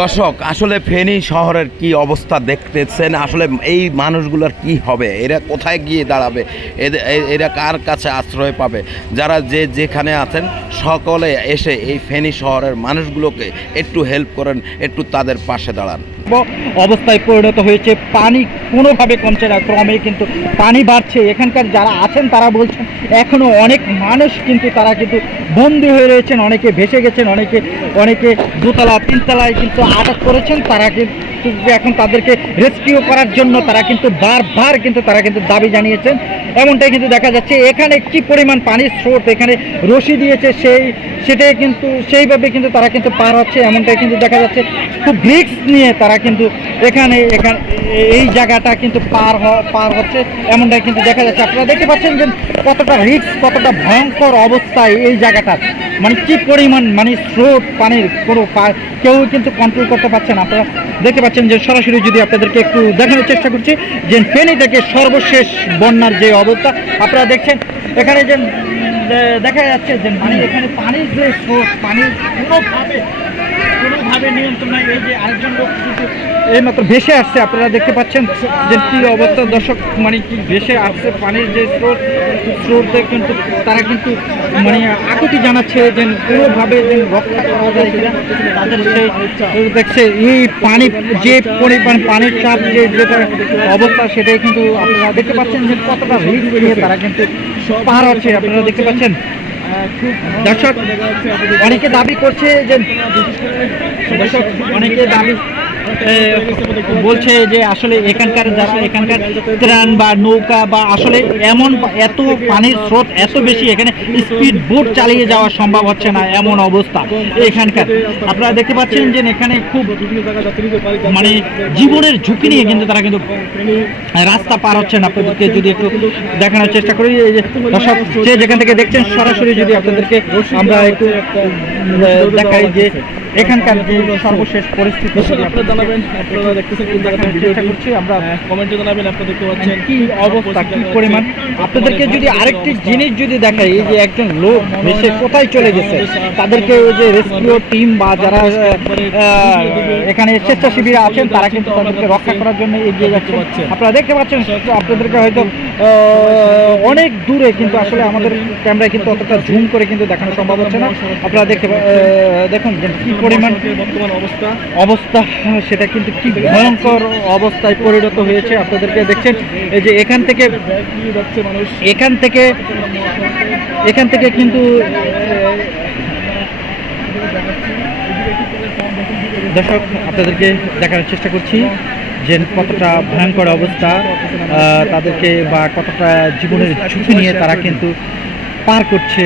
দর্শক, আসলে ফেনী শহরের কি অবস্থা দেখতেছেন? আসলে এই মানুষগুলোর কি হবে? এরা কোথায় গিয়ে দাঁড়াবে? এরা কার কাছে আশ্রয় পাবে? যারা যে যেখানে আছেন, সকলে এসে এই ফেনী শহরের মানুষগুলোকে একটু হেল্প করেন, একটু তাদের পাশে দাঁড়ান। অবস্থায় পরিণত হয়েছে। পানি কোনোভাবে কমছে না ক্রমে কিন্তু পানি বাড়ছে। এখানকার যারা আছেন, তারা বলছেন, এখনও অনেক মানুষ কিন্তু তারা কিন্তু বন্দী হয়ে রয়েছেন। অনেকে ভেসে গেছেন, অনেকে অনেকে দোতলা, তিনতলায় কিন্তু আটক করেছেন, তারা কিন্তু এখন তাদেরকে রেস্কিউ করার জন্য তারা কিন্তু বারবার কিন্তু তারা কিন্তু দাবি জানিয়েছেন। এমনটাই কিন্তু দেখা যাচ্ছে, এখানে কি পরিমাণ পানির স্রোত, এখানে রশি দিয়েছে সেই, সেটাই কিন্তু, সেইভাবে কিন্তু তারা কিন্তু পার হচ্ছে, এমনটাই কিন্তু দেখা যাচ্ছে। খুব রিস্ক নিয়ে তারা কিন্তু এখানে এখানে, এই জায়গাটা কিন্তু পার পার হচ্ছে, এমনটাই কিন্তু দেখা যাচ্ছে। আপনারা দেখতে পাচ্ছেন যে কতটা রিক্স কতটা ভয়ঙ্কর অবস্থায় এই জায়গাটা মানে কি পরিমাণ মানে স্রোত পানির কোনো কেউ কিন্তু কন্ট্রোল করতে পারছেন আপনারা দেখতে পাচ্ছেন যে সরাসরি যদি আপনাদেরকে একটু দেখানোর চেষ্টা করছি, যে ফেনি থেকে সর্বশেষ বন্যার যে অবস্থা, আপনারা দেখছেন, এখানে যে দেখা যাচ্ছে যে মানে এখানে পানির যে স্রোত, পানির কোনোভাবে কোনোভাবে নিয়ন্ত্রণ এই যে আরেকজন লোক কিন্তু এইমাত্র ভেসে আসছে, আপনারা দেখতে পাচ্ছেন যে কি অবস্থা। দর্শক মানে কি ভেসে আসছে পানির যে স্রোত, স্রোতে কিন্তু তারা কিন্তু মানে আকুতি জানাচ্ছে যে কোনোভাবে যে রক্ষা করা যায় কিনা, তাদের সেই দেখছে এই পানি, যে পরিমাণ পানির চাপ, যে যেটা অবস্থা, সেটাই কিন্তু আপনারা দেখতে পাচ্ছেন যে কতটা রিস্ক নিয়ে তারা কিন্তু পার হচ্ছে, আপনারা দেখতে পাচ্ছেন। দর্শক, অনেকে দাবি করছে যে অনেকে দাবি বলছে যে আসলে এখানকার যারা এখানকার ত্রাণ বা নৌকা বা আসলে এমন এত পানির স্রোত এত বেশি এখানে স্পিড বোট চালিয়ে যাওয়া সম্ভব হচ্ছে না, এমন অবস্থা এখানকার। আপনারা দেখতে পাচ্ছেন যে এখানে খুব মানে জীবনের ঝুঁকি নিয়ে কিন্তু তারা কিন্তু রাস্তা পার হচ্ছে না। আপনাদেরকে যদি একটু দেখানোর চেষ্টা করি দর্শক, যে যেখান থেকে দেখছেন, সরাসরি যদি আপনাদেরকে আমরা একটু দেখাই যে এখানকার যে সর্বশেষ পরিস্থিতি জানাবেন আপনারা দেখতেছেন কোন জায়গা থেকে চেষ্টা করছি আমরা কমেন্টে জানাবেন আপনারা দেখতে পাচ্ছেন। কি অবস্থা কি পরিমাণ? আপনাদেরকে যদি আরেকটি জিনিস যদি দেখাই এই যে একজন লোক দেশে কোথায় চলে গেছে তাদেরকে ওই যে রেস্কিউ টিম বা যারা এখানে স্বেচ্ছাসেবীরা আছেন তারা কিন্তু তাদেরকে রক্ষা করার জন্য এগিয়ে যাচ্ছে। আপনারা দেখতে পাচ্ছেন আপনাদেরকে হয়তো অনেক দূরে কিন্তু আসলে আমাদের ক্যামেরায় কিন্তু অতটা জুম করে কিন্তু দেখানো সম্ভব হচ্ছে না। আপনারা দেখতে দেখুন কি পরিমাণ বর্তমান অবস্থা। অবস্থা সেটা কিন্তু কি ভয়ঙ্কর অবস্থায় পরিণত হয়েছে আপনাদেরকে দেখছেন। এই যে এখান থেকে এখান থেকে এখান থেকে কিন্তু দর্শক, আপনাদেরকে দেখানোর চেষ্টা করছি যে কতটা ভয়ঙ্কর অবস্থা তাদেরকে বা কতটা জীবনের ঝুঁকি নিয়ে তারা কিন্তু পার করছে।